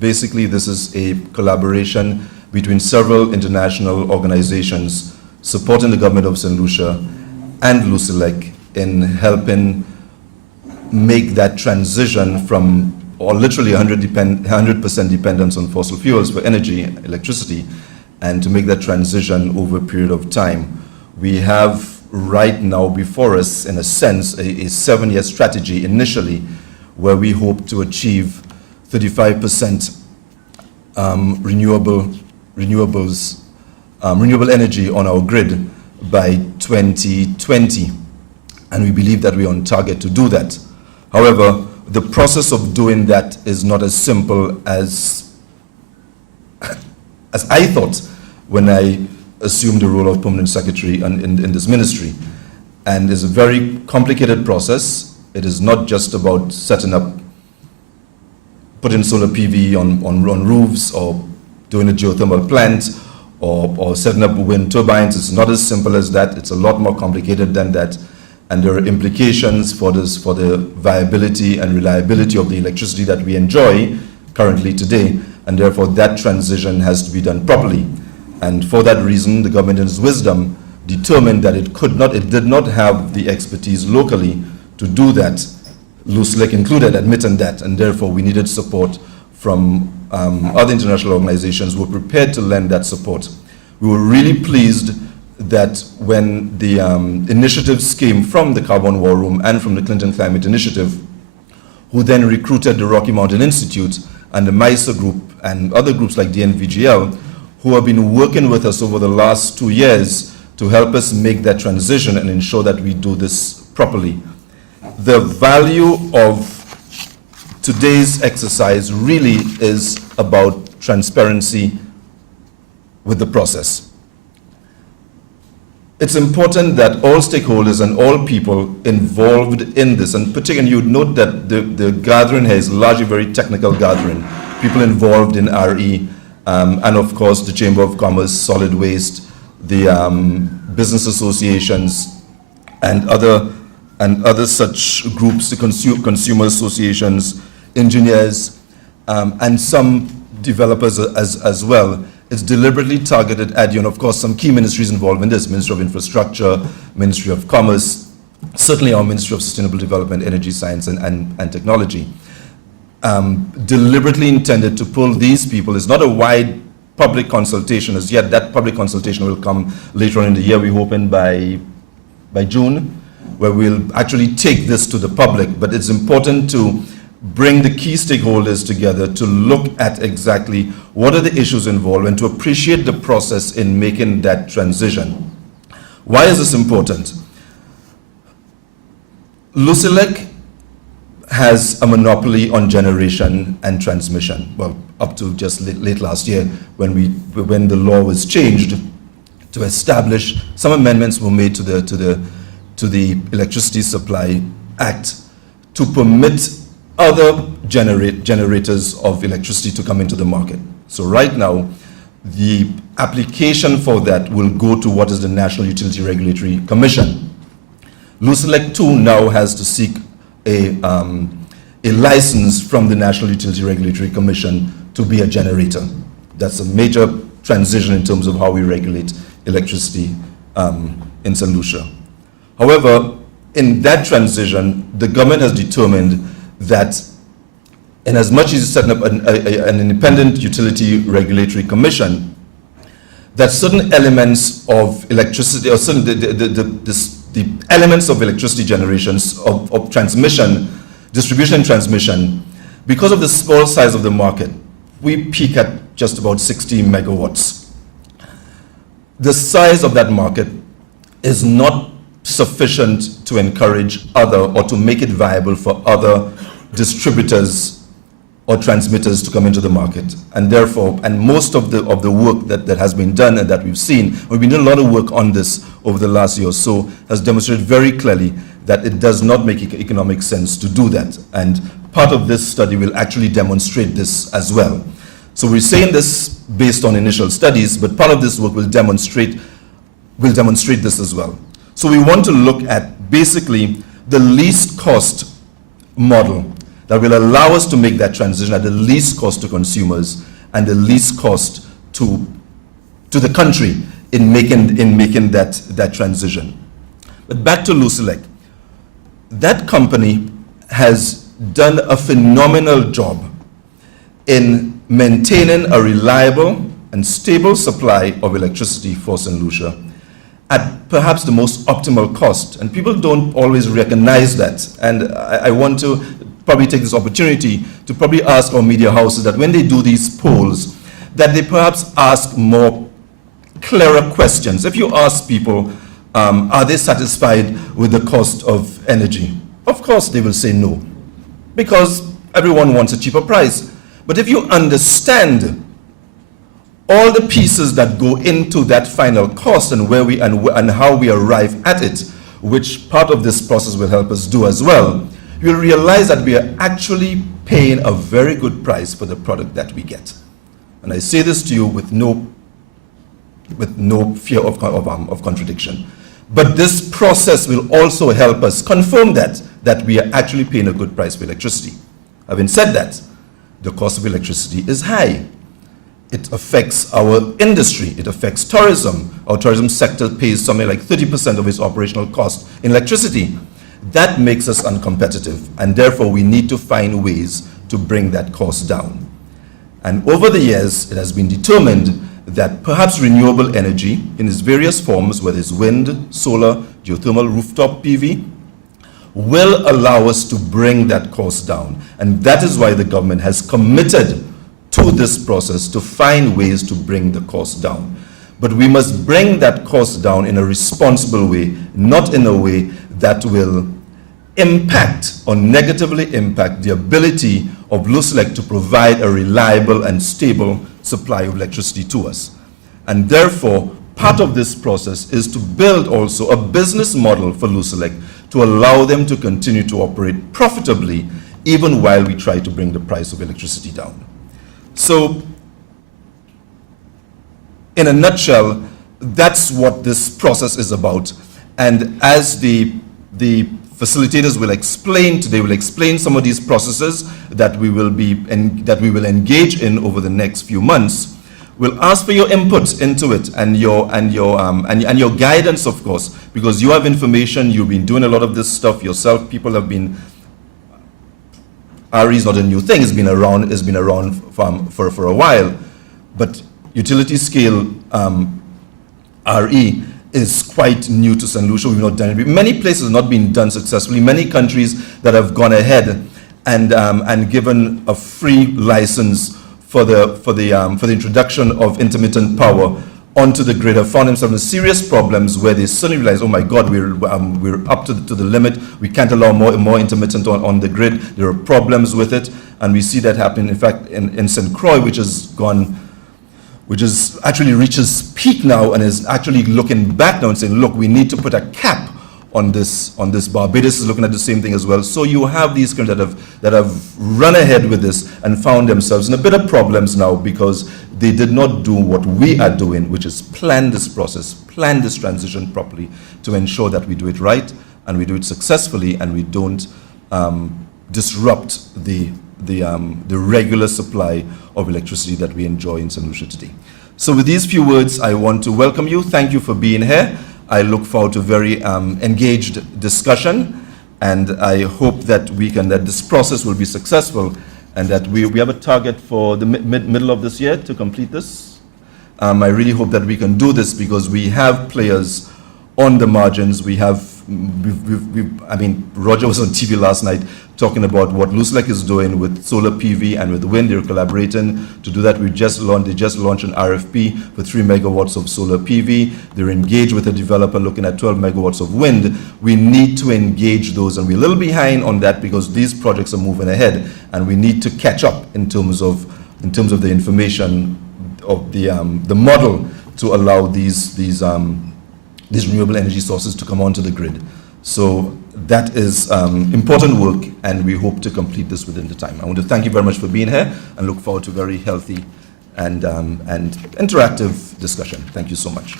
Basically, this is a collaboration between several international organizations supporting the government of Saint Lucia and Lucelec in helping make that transition from, or literally 100% dependence on fossil fuels for energy, electricity, and to make that transition over a period of time. We have right now before us, in a sense, a 7-year strategy initially, where we hope to achieve 35% renewable energy on our grid by 2020. And we believe that we're on target to do that. However, the process of doing that is not as simple as I thought when I assumed the role of Permanent Secretary in this ministry. And it's a very complicated process. It is not just about putting solar PV on roofs or doing a geothermal plant or setting up wind turbines. It's not as simple as that. It's a lot more complicated than that. And there are implications for the viability and reliability of the electricity that we enjoy currently today. And therefore, that transition has to be done properly. And for that reason, the government in its wisdom determined that it did not have the expertise locally to do that, Lucelec included, admitting that, and therefore we needed support from other international organizations who were prepared to lend that support. We were really pleased that when the initiatives came from the Carbon War Room and from the Clinton Climate Initiative, who then recruited the Rocky Mountain Institute and the MISA Group and other groups like the NVGL, who have been working with us over the last 2 years to help us make that transition and ensure that we do this properly. The value of today's exercise really is about transparency with the process. It's important that all stakeholders and all people involved in this, and particularly you'd note that the gathering here is largely very technical gathering, people involved in RE, and of course the Chamber of Commerce, Solid Waste, the business associations, and other such groups, the consumer associations, engineers, and some developers as well. It's deliberately targeted at, of course, some key ministries involved in this: Ministry of Infrastructure, Ministry of Commerce, certainly our Ministry of Sustainable Development, Energy, Science, and Technology. Deliberately intended to pull these people. It's not a wide public consultation as yet. That public consultation will come later on in the year, we're hoping by June, where we'll actually take this to the public. But it's important to bring the key stakeholders together to look at exactly what are the issues involved and to appreciate the process in making that transition. Why is this important? Lucelec has a monopoly on generation and transmission. Well, up to just late last year when the law was changed to establish, some amendments were made to the Electricity Supply Act to permit other generators of electricity to come into the market. So right now, the application for that will go to what is the National Utility Regulatory Commission. Lucelec too now has to seek a license from the National Utility Regulatory Commission to be a generator. That's a major transition in terms of how we regulate electricity in Saint Lucia. However, in that transition, the government has determined that in as much as it's setting up an independent utility regulatory commission, that certain elements of electricity, or certain the elements of electricity generations, of transmission, distribution and transmission, because of the small size of the market, we peak at just about 60 megawatts. The size of that market is not sufficient to encourage or to make it viable for other distributors or transmitters to come into the market. And therefore, and most of the work that has been done and that we've been doing a lot of work on this over the last year or so, has demonstrated very clearly that it does not make economic sense to do that. And part of this study will actually demonstrate this as well. So we're saying this based on initial studies, but part of this work will demonstrate this as well. So we want to look at basically the least cost model that will allow us to make that transition at the least cost to consumers and the least cost to the country in making that transition. But back to Lucelec. That company has done a phenomenal job in maintaining a reliable and stable supply of electricity for Saint Lucia at perhaps the most optimal cost. And people don't always recognize that. And I want to probably take this opportunity to probably ask our media houses that when they do these polls, that they perhaps ask more clearer questions. If you ask people, are they satisfied with the cost of energy? Of course they will say no, because everyone wants a cheaper price. But if you understand all the pieces that go into that final cost and where we and how we arrive at it, which part of this process will help us do as well, you'll realize that we are actually paying a very good price for the product that we get. And I say this to you with no fear of contradiction. But this process will also help us confirm that we are actually paying a good price for electricity. Having said that, the cost of electricity is high. It affects our industry. It affects tourism. Our tourism sector pays something like 30% of its operational cost in electricity. That makes us uncompetitive, and therefore we need to find ways to bring that cost down. And over the years, it has been determined that perhaps renewable energy in its various forms, whether it's wind, solar, geothermal, rooftop PV, will allow us to bring that cost down. And that is why the government has committed to this process to find ways to bring the cost down. But we must bring that cost down in a responsible way, not in a way that will impact or negatively impact the ability of Lucelec to provide a reliable and stable supply of electricity to us. And therefore, part of this process is to build also a business model for Lucelec to allow them to continue to operate profitably even while we try to bring the price of electricity down. So, in a nutshell, that's what this process is about. And as the facilitators will explain today, will explain some of these processes that we will engage in over the next few months. We'll ask for your input into it and your guidance, of course, because you have information. You've been doing a lot of this stuff yourself. People have been. RE is not a new thing. It's been around. It's been around for a while, but utility scale RE is quite new to Saint Lucia. We've not done it. Many places have not been done successfully. Many countries that have gone ahead and given a free license for the introduction of intermittent power onto the grid have found themselves in serious problems where they suddenly realize, oh my God, we're up to the limit. We can't allow more intermittent on the grid. There are problems with it, and we see that happening. In fact, in St. Croix, which is actually reaches peak now and is actually looking back now and saying, look, we need to put a cap on this. Barbados is looking at the same thing as well. So you have these countries that have run ahead with this and found themselves in a bit of problems now because they did not do what we are doing, which is plan this process, plan this transition properly to ensure that we do it right and we do it successfully and we don't disrupt the regular supply of electricity that we enjoy in Saint Lucia today. So with these few words, I want to welcome you. Thank you for being here. I look forward to a very engaged discussion, and I hope that that this process will be successful and that we have a target for the middle of this year to complete this. I really hope that we can do this because we have players on the margins. I mean, Roger was on TV last night talking about what Lucelec is doing with solar PV and with wind. They're collaborating to do that. They just launched an RFP for 3 megawatts of solar PV. They're engaged with a developer looking at 12 megawatts of wind. We need to engage those, and we're a little behind on that because these projects are moving ahead, and we need to catch up in terms of the information of the model to allow these renewable energy sources to come onto the grid. So that is important work, and we hope to complete this within the time. I want to thank you very much for being here and look forward to a very healthy and interactive discussion. Thank you so much.